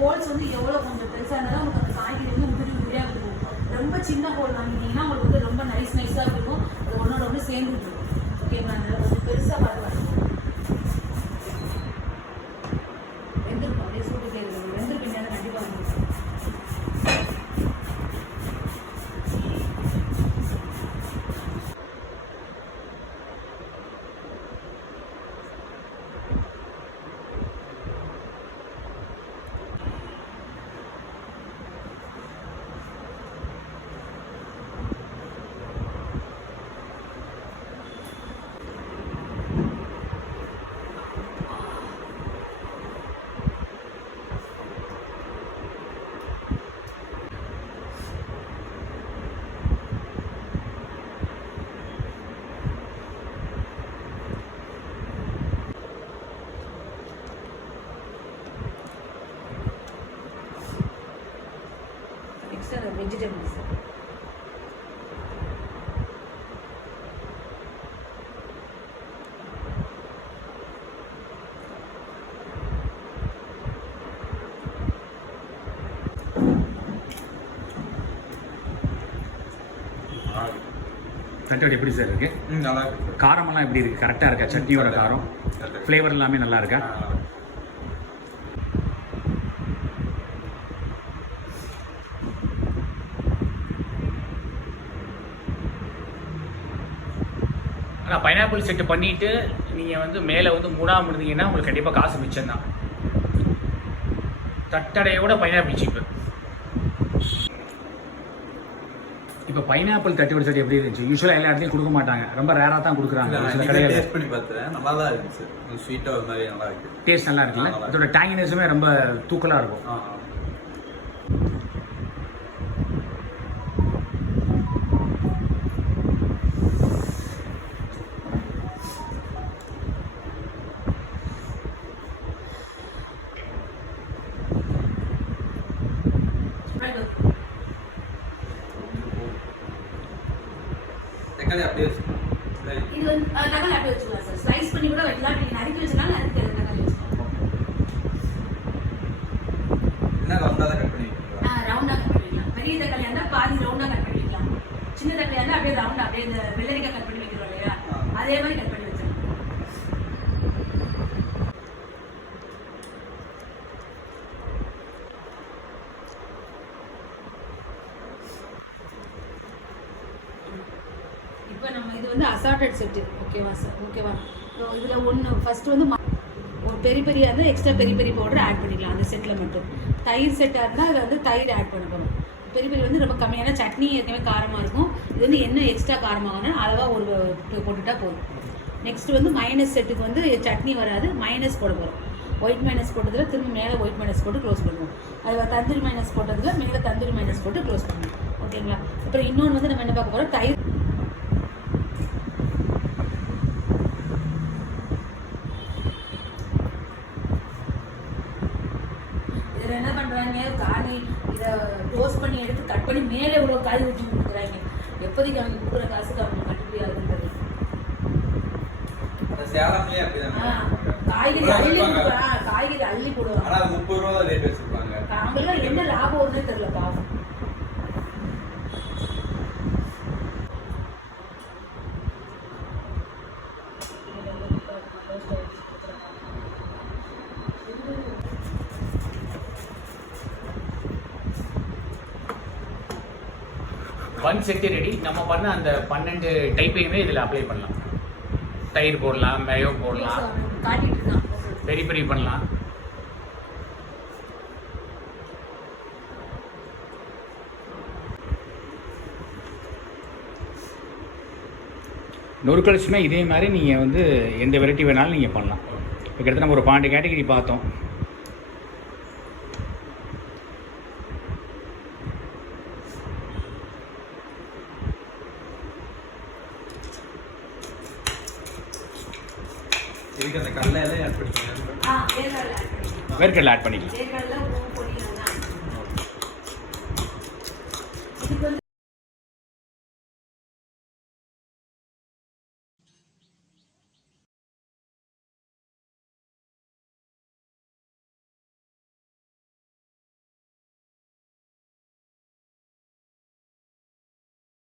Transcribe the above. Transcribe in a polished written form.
Holes வந்து எவ்வளோ கொஞ்சம் பெருசாக இருந்தாலும் உங்களுக்கு அந்த காய்கறி வந்து உதிரியாக இருக்கும். ரொம்ப சின்ன ஹோல் வாங்கிட்டீங்கன்னா உங்களுக்கு வந்து ரொம்ப நைஸாக இருக்கும். அது ஒன்றோட ஒன்று சேர்ந்துட்டு இருக்கும். ஓகேங்களா? அதனால கொஞ்சம் பெருசாக பார்த்து வெந்திருக்கும். அப்படியே சூடு செய்யறது வெந்திருக்கு நேரம் கண்டிப்பாக வந்துருக்கும். Vegetables. தட்டோட எப்படி சார் இருக்கு? நல்லா இருக்கு. காரமெல்லாம் எப்படி இருக்கு? கரெக்டாக இருக்கா? சட்னியோட காரம் ஃப்ளேவர் எல்லாமே நல்லா இருக்கா? ஆனால் பைனாப்பிள் செட்டு பண்ணிவிட்டு நீங்கள் வந்து மேலே வந்து மூடாமல் இருந்தீங்கன்னா உங்களுக்கு கண்டிப்பாக காசு மிச்சம் தான். தட்டடையோட பைனாப்பிள் சீப்பு. இப்போ பைனாப்பிள் தட்டி ஒரு செட் எப்படி இருந்துச்சு? யூஸ்வலாக எல்லா இடத்துலையும் கொடுக்க மாட்டாங்க, ரொம்ப ரேராக தான் கொடுக்குறாங்க. டேஸ்ட் பண்ணி பார்த்தேன், நல்லா தான் இருந்துச்சு. ஸ்வீட்டாக ஒரு மாதிரி நல்லா இருக்கு. டேஸ்ட் நல்லா இருக்குல்ல? இதோட டேங்கினஸுமே ரொம்ப தூக்கலாக இருக்கும். இது வந்து தக்காளி அப்படியே வச்சுக்கலாம் சார். ஸ்லைஸ் பண்ணி கூட வைக்கலாம். நீங்க நறுக்கி வச்சனால நறுக்கி தக்காளி வச்சுக்கலாம். என்ன ரவுண்டா கட் பண்ணிக்கலாம்? ரவுண்டா கட் பண்ணிக்கலாம். பெரிய தக்காளியா இருந்தா பாதி ரவுண்டா கட் பண்ணிக்கலாம். சின்ன தக்காளியா இருந்தா அப்படியே ரவுண்டா அப்படியே இந்த வெள்ளரிக்காய் கட் பண்ணி வைக்கிறோம் இல்லையா, அதே மாதிரி கட் பண்ணி வச்சிடலாம். இப்போ நம்ம இது வந்து அசார்டட் செட்டு. ஓகேவா சார்? ஓகேவா? இதில் ஒன்று ஃபஸ்ட்டு வந்து ஒரு பெரிய பெரியாக இருந்தால் எக்ஸ்ட்ரா பெரிய பெரிய பவுடர் ஆட் பண்ணிக்கலாம் அந்த செட்டில் மட்டும். தயிர் செட்டாக இருந்தால் அதில் வந்து தயிர் ஆட் பண்ண போகிறோம். பெரிய பெரிய வந்து ரொம்ப கம்மியான சட்னி ஏற்கனவே காரமாக இருக்கும். இது வந்து என்ன எக்ஸ்ட்ரா காரமாகணும் அளவாக ஒரு போட்டுட்டா போதும். நெக்ஸ்ட் வந்து மைனஸ் செட்டுக்கு வந்து சட்னி வராது, மைனஸ் போட போகிறோம். ஒயிட் மைனஸ் போட்டதில் திரும்ப மேலே ஒயிட் மைனஸ் போட்டு க்ளோஸ் பண்ணுவோம். அது தந்தூரி மைனஸ் போட்டதில் மேலே தந்தூரி மைனஸ் போட்டு க்ளோஸ் பண்ணுவோம். ஓகேங்களா? அப்புறம் இன்னொன்று வந்து நம்ம என்ன பார்க்க போகிறோம், தயிர். இதில் என்ன பண்ணுறாங்க, காய் இதை க்ளோஸ் பண்ணி எடுத்து கட் பண்ணி மேலே இவ்வளோ காய் ஊற்றி கொடுக்குறாங்க. எப்போதைக்கு அவங்க கொடுக்குற காசுக்கு அவங்க கட்டுப்படி ஆகுதுன்றது. காய்கறி அள்ளி காய்கறி அள்ளி போடுவாங்க. அவங்கெல்லாம் என்ன லாபம் வருதுன்னு தெரியல பாவம். One set ready. நம்ம பண்ண அந்த 12 டைப்பையுமே இதில் அப்ளை பண்ணலாம். தயிர் போடலாம், மேயோ போடலாம், பெரி பெரி பண்ணலாம். நொறுக்கடிச்சுமே இதே மாதிரி நீங்கள் வந்து எந்த வெரைட்டி வேணாலும் நீங்கள் பண்ணலாம். இப்போ கிட்டத்தட்ட நம்ம ஒரு 12 கேட்டகரி பார்த்தோம். இதுக்கு அந்த கடலை எல்லாம் ஆட் பண்ணிக்கலாம். வேர்க்கடலை ஆட் பண்ணிக்கலாம்.